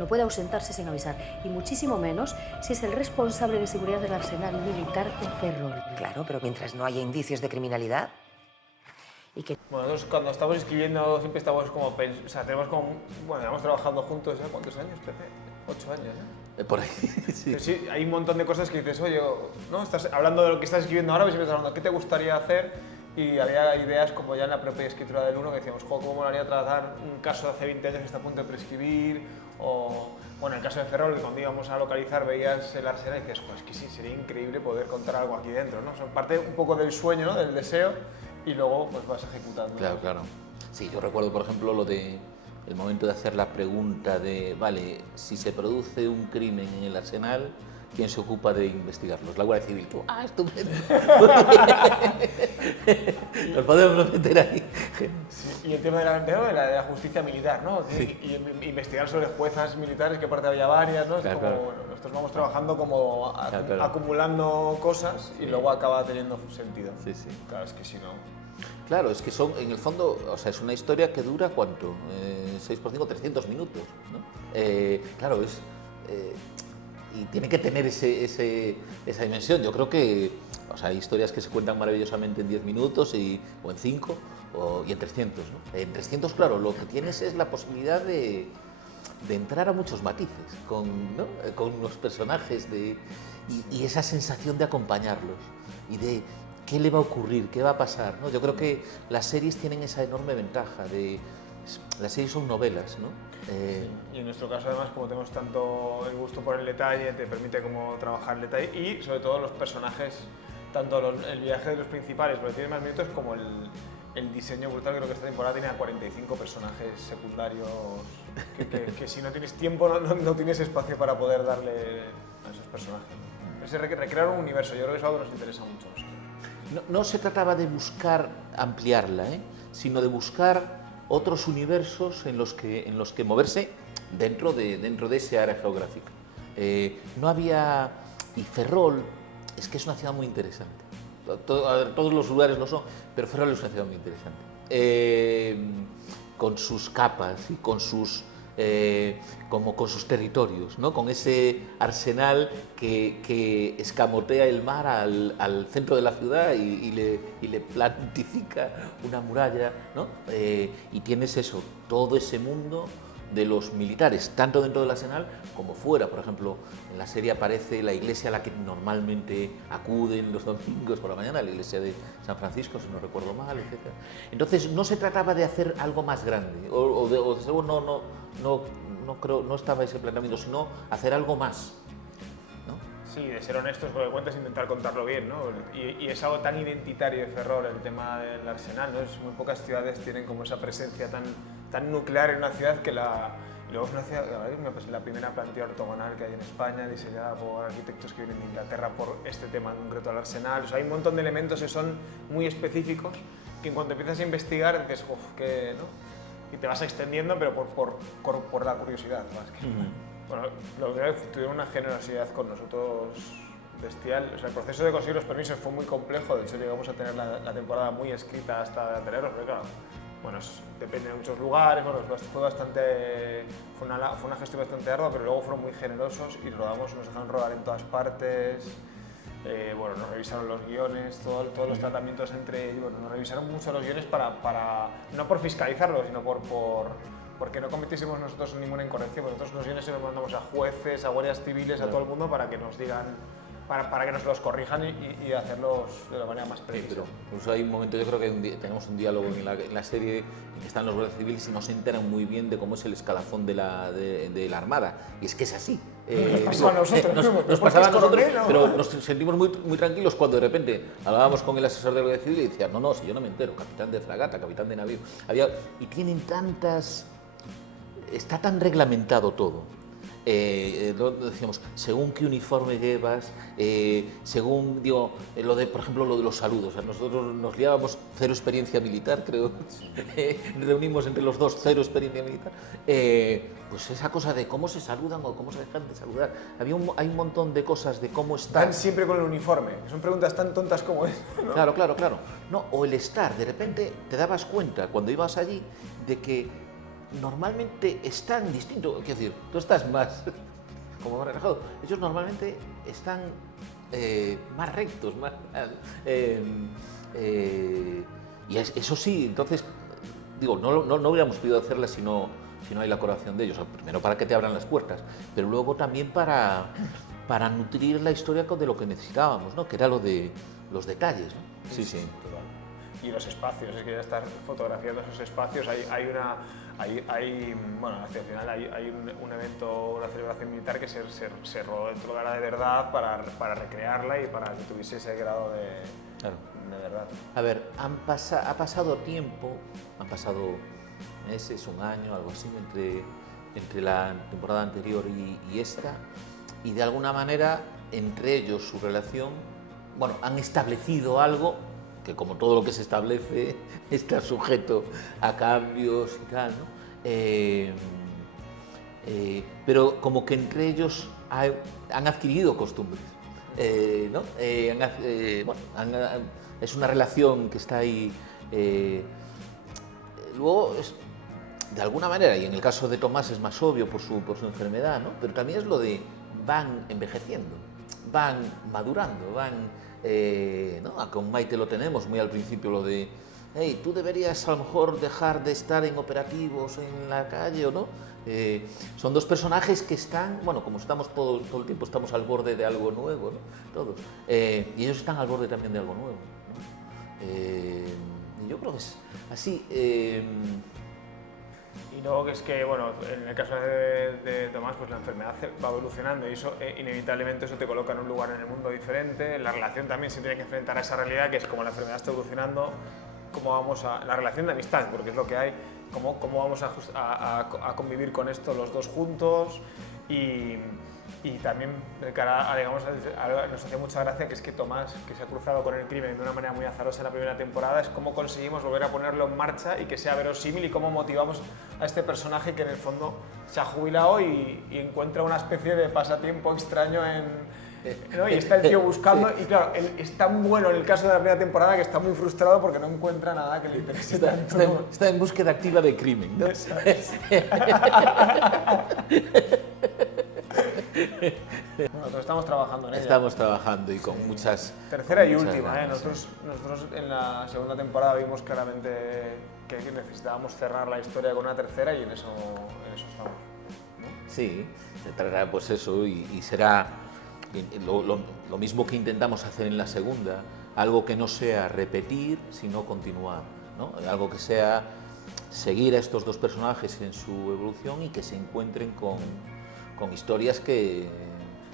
no puede ausentarse sin avisar, y muchísimo menos si es el responsable de seguridad del arsenal militar de Ferrol. Claro, pero mientras no haya indicios de criminalidad. Y que... Bueno, nosotros cuando estamos escribiendo siempre estamos como... O sea, tenemos como... Bueno, hemos trabajado juntos ya, ¿cuántos años, Pepe? 8 años, ¿eh? Por ahí, sí. Pero sí, hay un montón de cosas que dices, oye, ¿no? Estás hablando de lo que estás escribiendo ahora, pues siempre estás hablando, ¿qué te gustaría hacer? Y había ideas como ya en la propia escritura del 1 que decíamos, jo, ¿cómo molaría tratar un caso de hace 20 años que está a punto de prescribir? O, bueno, en el caso de Ferrol, que cuando íbamos a localizar veías el arsenal y dices, jo, es que sí, sería increíble poder contar algo aquí dentro, ¿no? Son parte un poco del sueño, ¿no? Del deseo, y luego pues vas ejecutando. Claro, claro. Sí, yo recuerdo, por ejemplo, lo de el momento de hacer la pregunta de, vale, si se produce un crimen en el arsenal, ¿quién se ocupa de investigarlos? La Guardia Civil. Tú, ¡ah, estupendo! Nos podemos meter ahí. Sí, y el tema de la justicia militar, ¿no? Sí. Y investigar sobre juezas militares, que aparte había varias, ¿no? Es Claro, como, claro. bueno, nosotros vamos trabajando como Claro. acumulando cosas y luego acaba teniendo sentido. Sí, sí. Claro, es que si no... Claro, es que son, en el fondo, o sea, es una historia que dura, ¿cuánto? 6 por 5, 300 minutos, ¿no? Claro, es... y tiene que tener esa dimensión. Yo creo que, o sea, hay historias que se cuentan maravillosamente en 10 minutos o en 5 y en 300, ¿no? En 300, claro, lo que tienes es la posibilidad de entrar a muchos matices ¿no? Con los personajes y esa sensación de acompañarlos y de qué le va a ocurrir, qué va a pasar, ¿no? Yo creo que las series tienen esa enorme ventaja las series son novelas, ¿no? Y en nuestro caso, además, como tenemos tanto el gusto por el detalle, te permite como trabajar el detalle y, sobre todo, los personajes, tanto el viaje de los principales, porque tiene más minutos, como el diseño brutal. Creo que esta temporada tiene a 45 personajes secundarios que si no tienes tiempo, no tienes espacio para poder darle a esos personajes. Es recrear un universo, yo creo que es algo que nos interesa mucho. No se trataba de buscar ampliarla, sino de buscar otros universos en los que moverse dentro de ese área geográfica. No había... Y Ferrol es que es una ciudad muy interesante. Todos los lugares lo son, pero Ferrol es una ciudad muy interesante. Con sus capas y con sus territorios, ¿no? Con ese arsenal que escamotea el mar al centro de la ciudad y le plantifica una muralla, ¿no? Y tienes eso, todo ese mundo de los militares, tanto dentro del arsenal como fuera. Por ejemplo, en la serie aparece la iglesia a la que normalmente acuden los domingos por la mañana, la iglesia de San Francisco, si no recuerdo mal, etc. Entonces, no se trataba de hacer algo más grande, o desde luego no estaba ese planteamiento, sino hacer algo más, ¿no? Sí, de ser honestos con lo que cuentas, intentar contarlo bien, ¿no? Y es algo tan identitario de Ferrol, el tema del arsenal, ¿no? Muy pocas ciudades tienen como esa presencia tan nuclear en una ciudad que luego es una ciudad, la primera plantilla ortogonal que hay en España, diseñada por arquitectos que vienen de Inglaterra por este tema en concreto del arsenal. O sea, hay un montón de elementos que son muy específicos que en cuanto empiezas a investigar dices, uff, ¿qué, no? Y te vas extendiendo, pero por la curiosidad más que nada. Bueno, los de tuvieron una generosidad con nosotros bestial. O sea, el proceso de conseguir los permisos fue muy complejo. De hecho, llegamos a tener la temporada muy escrita hasta tenerlos, pero claro, bueno, depende de muchos lugares. Bueno, fue una gestión bastante ardua, pero luego fueron muy generosos y nos dejaron rodar en todas partes. Bueno, nos revisaron los guiones, todos los tratamientos bueno, nos revisaron mucho los guiones no por fiscalizarlos, sino porque no cometiésemos nosotros ninguna incorrección. Nosotros los guiones se los mandamos a jueces, a guardias civiles, a todo el mundo para que nos digan, para que nos los corrijan y hacerlos de la manera más precisa. Sí, pero incluso hay un momento, yo creo que tenemos un diálogo en la serie en que están los guardias civiles y no se enteran muy bien de cómo es el escalafón de la Armada. Y es que es así. Nos pasaba a nosotros, nos pasaba a nosotros, pero nos sentimos muy tranquilos cuando de repente hablábamos con el asesor de la Guardia Civil y decía, no, si yo no me entero, capitán de fragata, capitán de navío. Y tienen tantas... Está tan reglamentado todo. Decíamos, según qué uniforme llevas, según, digo, por ejemplo, lo de los saludos. O sea, nosotros nos liábamos, cero experiencia militar, creo. Reunimos entre los dos, cero experiencia militar. Pues esa cosa de cómo se saludan o cómo se dejan de saludar. Hay un montón de cosas de cómo están. Están siempre con el uniforme. Son preguntas tan tontas como es, ¿no? Claro. No, o el estar. De repente te dabas cuenta, cuando ibas allí, de que normalmente están distintos. Quiero decir, tú estás más como más relajado. Ellos normalmente están más rectos, más... y eso sí, entonces, digo, no hubiéramos podido hacerla si no hay la colaboración de ellos. O sea, primero para que te abran las puertas, pero luego también para nutrir la historia de lo que necesitábamos, ¿no? Que era lo de los detalles, ¿no? Sí, sí. Total. Y los espacios, es que ya estás fotografiando esos espacios, bueno, hacia el final hay un evento, una celebración militar que se rodó dentro de la de verdad para recrearla y para que tuviese ese grado de verdad. A ver, ha pasado tiempo, han pasado meses, un año, algo así, entre la temporada anterior y esta, y de alguna manera, entre ellos, su relación, bueno, han establecido algo que, como todo lo que se establece, está sujeto a cambios y tal, ¿no? Pero como que entre ellos han adquirido costumbres, ¿no? Es una relación que está ahí. Luego, de alguna manera, y en el caso de Tomás es más obvio por su enfermedad, ¿no? Pero también es lo de van envejeciendo, van madurando, ¿no? Con Maite lo tenemos muy al principio, lo de hey, tú deberías a lo mejor dejar de estar en operativos en la calle o no. Son dos personajes que están, bueno, como estamos todo el tiempo estamos al borde de algo nuevo, ¿no? Todos. Y ellos están al borde también de algo nuevo, ¿no? Y yo creo que es así. Y luego que es que, bueno, en el caso de Tomás, pues la enfermedad va evolucionando y eso inevitablemente eso te coloca en un lugar en el mundo diferente. La relación también se tiene que enfrentar a esa realidad, que es como la enfermedad está evolucionando, cómo vamos a... La relación de amistad, porque es lo que hay, cómo vamos a convivir con esto los dos juntos y también de cara a, digamos, nos hace mucha gracia que es que Tomás, que se ha cruzado con el crimen de una manera muy azarosa en la primera temporada, es cómo conseguimos volver a ponerlo en marcha y que sea verosímil y cómo motivamos a este personaje que en el fondo se ha jubilado y encuentra una especie de pasatiempo extraño ¿no? Y está el tío buscando y claro, él es tan bueno en el caso de la primera temporada que está muy frustrado porque no encuentra nada que le interese tanto. Está en búsqueda activa de crimen, ¿no? Nosotros estamos trabajando en ella. Estamos trabajando y con muchas... Tercera y muchas última, ganas, Nosotros en la segunda temporada vimos claramente que necesitábamos cerrar la historia con una tercera y en eso estamos, ¿no? Sí, se traerá pues eso y será lo mismo que intentamos hacer en la segunda, algo que no sea repetir, sino continuar, ¿no? Algo que sea seguir a estos dos personajes en su evolución y que se encuentren con historias que,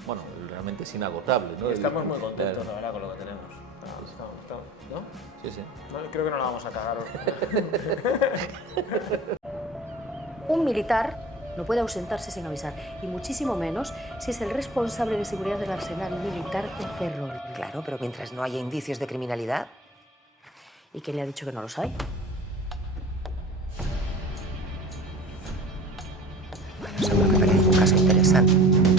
bueno, realmente es inagotable, ¿no? Y estamos muy contentos, la verdad, con lo que tenemos. ¿No? Sí, sí. No, creo que no la vamos a cagar hoy. Un militar no puede ausentarse sin avisar, y muchísimo menos si es el responsable de seguridad del arsenal militar de Ferrol. Claro, pero mientras no haya indicios de criminalidad. ¿Y quién le ha dicho que no los hay? Bueno, seguro que parece un caso interesante.